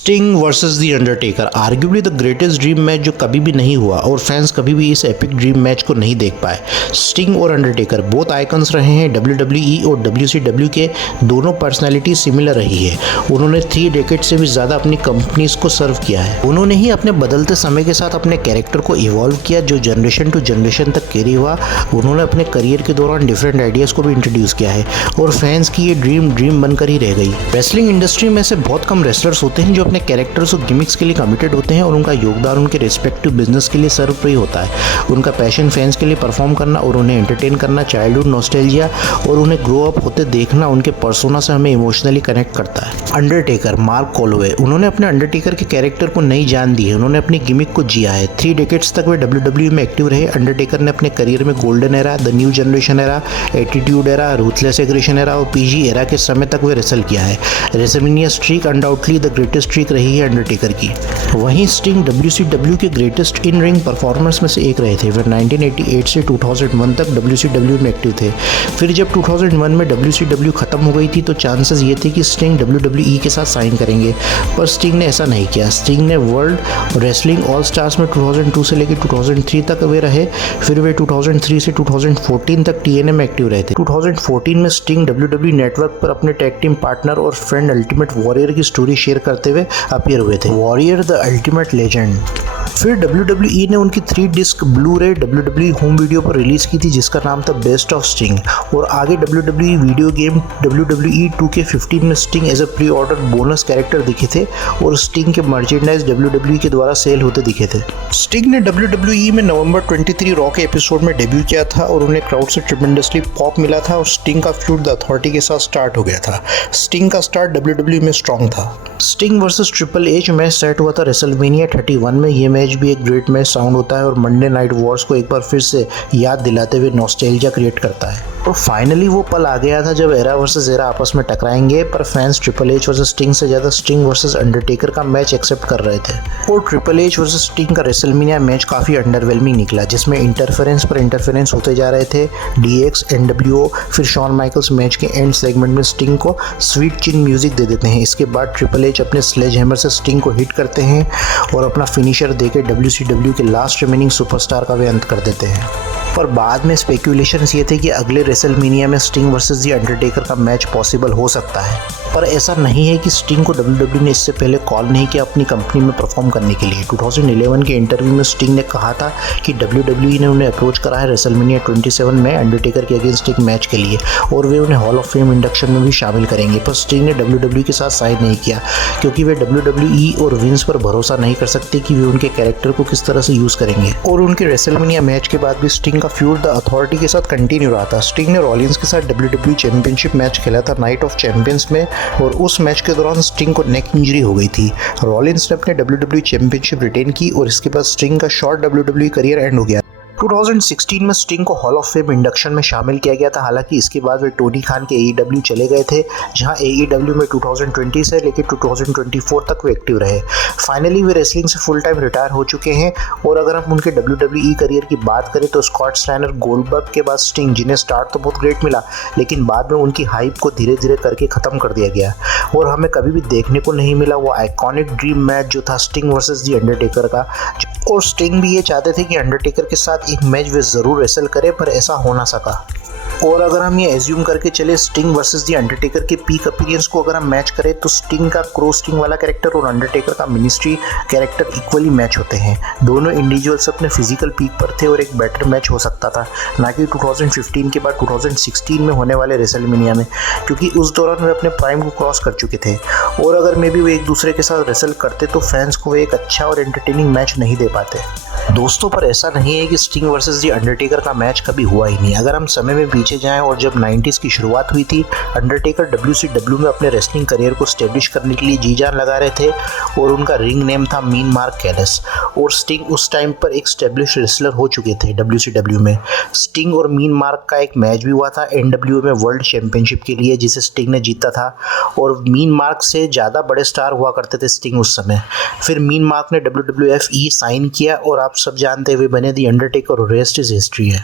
Sting versus the Undertaker arguably the greatest dream match जो कभी भी नहीं हुआ और फैंस कभी भी इस एपिक ड्रीम मैच को नहीं देख पाए। स्टिंग और अंडरटेकर बोथ आइकन्स रहे हैं WWE और WCW के। दोनों पर्सनैलिटी सिमिलर रही है। उन्होंने 3 डेकेड से भी ज़्यादा अपनी कंपनीज को सर्व किया है। उन्होंने ही अपने बदलते समय के साथ अपने कैरेक्टर को इवॉल्व किया जो जनरेशन टू जनरेशन तक कैरी हुआ। उन्होंने अपने करियर के दौरान डिफरेंट आइडियाज़ को भी इंट्रोड्यूस किया है और फैंस की ये ड्रीम बनकर ही रह गई। रेसलिंग इंडस्ट्री में से बहुत कम रेसलर्स होते हैं जो अपने कैरेक्टर्स और गिमिक्स के लिए कमिटेड होते हैं और उनका योगदान उनके रिस्पेक्टिव बिजनेस के लिए सर्वप्रिय होता है। उनका पैशन फैंस के लिए परफॉर्म करना और उन्हें एंटरटेन करना, चाइल्डहुड नॉस्टैल्जिया और उन्हें ग्रो अप होते देखना उनके पर्सोना से हमें इमोशनली कनेक्ट करता है। अंडरटेकर मार्क कॉलोवे, उन्होंने अपने अंडरटेकर के कैरेक्टर को नई जान दी है। उन्होंने अपनी गिमिक को जिया है। 3 डेकेड्स तक वे WWE में एक्टिव रहे। अंडरटेकर ने अपने करियर में golden era, the new generation era, attitude era, ruthless aggression era और PG एरा के समय तक वे रेसल किया है। WrestleMania streak undoubtedly the greatest streak रही है अंडरटेकर की। वहीं स्टिंग WCW के ग्रेटेस्ट इन रिंग परफॉर्मर्स में से एक रहे थे। वे 1988 से 2001 तक WCW में एक्टिव थे। फिर जब 2001 में WCW खत्म हो गई थी तो चांसेस ये थे कि स्टिंग WWE के साथ साइन करेंगे, पर स्टिंग ने ऐसा नहीं किया। स्टिंग ने वर्ल्ड रेसलिंग ऑल स्टार्स में 2002 से लेकर 2003 तक वे रहे। फिर वे 2003 से 2014 तक TNA में एक्टिव रहे थे। 2014 में स्टिंग WWE नेटवर्क पर अपने टैग टीम पार्टनर और फ्रेंड अल्टीमेट वॉरियर की स्टोरी शेयर करते हुए अपीयर हुए थे, वॉरियर द अल्टीमेट लेजेंड। फिर WWE ने उनकी 3 डिस्क ब्लू रे WWE होम वीडियो पर रिलीज की थी जिसका नाम था बेस्ट ऑफ स्टिंग। और आगे WWE video game WWE 2K15 में Sting as a pre order bonus character दिखे थे और स्टिंग के मर्चेंडाइज WWE के द्वारा सेल होते दिखे थे। स्टिंग ने WWE में नवंबर 23 रॉ के एपिसोड में डेब्यू किया था और उन्हें क्राउड से ट्रिमेंडसली पॉप मिला था और स्टिंग का फ्यूड द अथॉरिटी के साथ स्टार्ट हो गया था। स्टिंग का स्टार्ट WWE में स्ट्रॉन्ग था। Sting versus triple H match set हुआ था रेसलमेनिया 31 में। ये मैच भी एक ग्रेट मैच साउंड होता है और मंडे नाइट वॉर्स को एक बार फिर से याद दिलाते हुए नॉस्टैल्जिया क्रिएट करता है। और फाइनली वो पल आ गया था जब एरा वर्सेस एरा आपस में टकराएंगे, पर fans triple H versus sting से ज़्यादा स्टिंग वर्सेस अंडरटेकर का मैच एक्सेप्ट कर रहे थे। और ट्रिपल एच वर्सेस स्टिंग का रेसलमेनिया मैच काफ़ी अंडरवेलमिंग निकला जिसमें इंटरफेरेंस पर इंटरफेरेंस होते जा रहे थे। DX, NWO, फिर शॉन माइकल्स मैच के एंड सेगमेंट में स्टिंग को स्वीट चिन म्यूजिक दे देते हैं। इसके बाद ट्रिपल एच अपने स्लेज हैमर से स्टिंग को हिट करते हैं और अपना फिनिशर देके WCW के लास्ट रिमेनिंग सुपरस्टार का वे अंत कर देते हैं। पर बाद में स्पेकुलेशंस ये थे कि अगले रेसलमेनिया में स्टिंग वर्सेस द अंडरटेकर का मैच पॉसिबल हो सकता है, पर ऐसा नहीं है कि स्टिंग को WWE ने इससे पहले कॉल नहीं किया अपनी कंपनी में परफॉर्म करने के लिए। 2011 के इंटरव्यू में स्टिंग ने कहा था कि WWE ने उन्हें अप्रोच करा है रेसलमेनिया 27 में अंडरटेकर के अगेंस्ट एक मैच के लिए और वे उन्हें हॉल ऑफ फेम इंडक्शन में भी शामिल करेंगे। पर स्टिंग ने WWE के साथ साइन नहीं किया क्योंकि वे WWE और विंस पर भरोसा नहीं कर सकते कि वे उनके कैरेक्टर को किस तरह से यूज़ करेंगे। और उनके रेसलमेनिया मैच के बाद भी स्टिंग का फ्यूड द अथॉरिटी के साथ कंटिन्यू रहा था। स्टिंग ने रॉलिंस के साथ WWE चैंपियनशिप मैच खेला था नाइट ऑफ चैंपियंस में और उस मैच के दौरान स्टिंग को नेक इंजरी हो गई थी। रॉलिंस ने अपने WWE चैंपियनशिप रिटेन की और इसके बाद स्टिंग का शॉर्ट WWE करियर एंड हो गया। 2016 में स्टिंग को हॉल ऑफ फेम इंडक्शन में शामिल किया गया था। हालांकि इसके बाद वे टोनी खान के AEW चले गए थे जहां AEW में 2020 से लेकर 2024 तक वे एक्टिव रहे। फाइनली वे रेसलिंग से फुल टाइम रिटायर हो चुके हैं। और अगर हम उनके WWE करियर की बात करें तो स्कॉट स्टाइनर, गोल्डबर्ग के बाद स्टिंग, जिन्हें स्टार्ट तो बहुत ग्रेट मिला लेकिन बाद में उनकी हाइप को धीरे धीरे करके ख़त्म कर दिया गया और हमें कभी भी देखने को नहीं मिला वो आइकॉनिक ड्रीम मैच जो था स्टिंग वर्सेस द अंडरटेकर का। और स्टिंग भी ये चाहते थे कि अंडरटेकर के साथ एक मैच वे ज़रूर रेसल करे, पर ऐसा हो ना सका। और अगर हम ये एज्यूम करके चले स्टिंग वर्सेस द अंडरटेकर के पीक अपीयरेंस को अगर हम मैच करें तो स्टिंग का क्रो स्टिंग वाला कैरेक्टर और अंडरटेकर का मिनिस्ट्री कैरेक्टर इक्वली मैच होते हैं। दोनों इंडिविजुअल्स अपने फिजिकल पीक पर थे और एक बेटर मैच हो सकता था, ना कि 2015 के बाद 2016 में होने वाले रेसलमेनिया में, क्योंकि उस दौरान वे अपने प्राइम को क्रॉस कर चुके थे। और अगर मे भी वे एक दूसरे के साथ रेसल करते तो फैंस को एक अच्छा और एंटरटेनिंग मैच नहीं दे पाते। दोस्तों, पर ऐसा नहीं है कि स्टिंग वर्सेस द अंडरटेकर का मैच कभी हुआ ही नहीं। अगर हम समय में पीछे जाएं और जब 90s की शुरुआत हुई थी, अंडरटेकर WCW में अपने रेसलिंग करियर को स्टेब्लिश करने के लिए जी जान लगा रहे थे और उनका रिंग नेम था मीन मार्क कैलिस। और स्टिंग उस टाइम पर एक स्टेब्लिश रेसलर हो चुके थे WCW में। स्टिंग और मीन मार्क का एक मैच भी हुआ था NWO में वर्ल्ड चैंपियनशिप के लिए जिसे स्टिंग ने जीता था और मीन मार्क से ज़्यादा बड़े स्टार हुआ करते थे स्टिंग उस समय। फिर मीन मार्क ने WWF साइन किया और आप सब जानते हुए बने दी अंडरटेकर और रेस्ट इज हिस्ट्री है।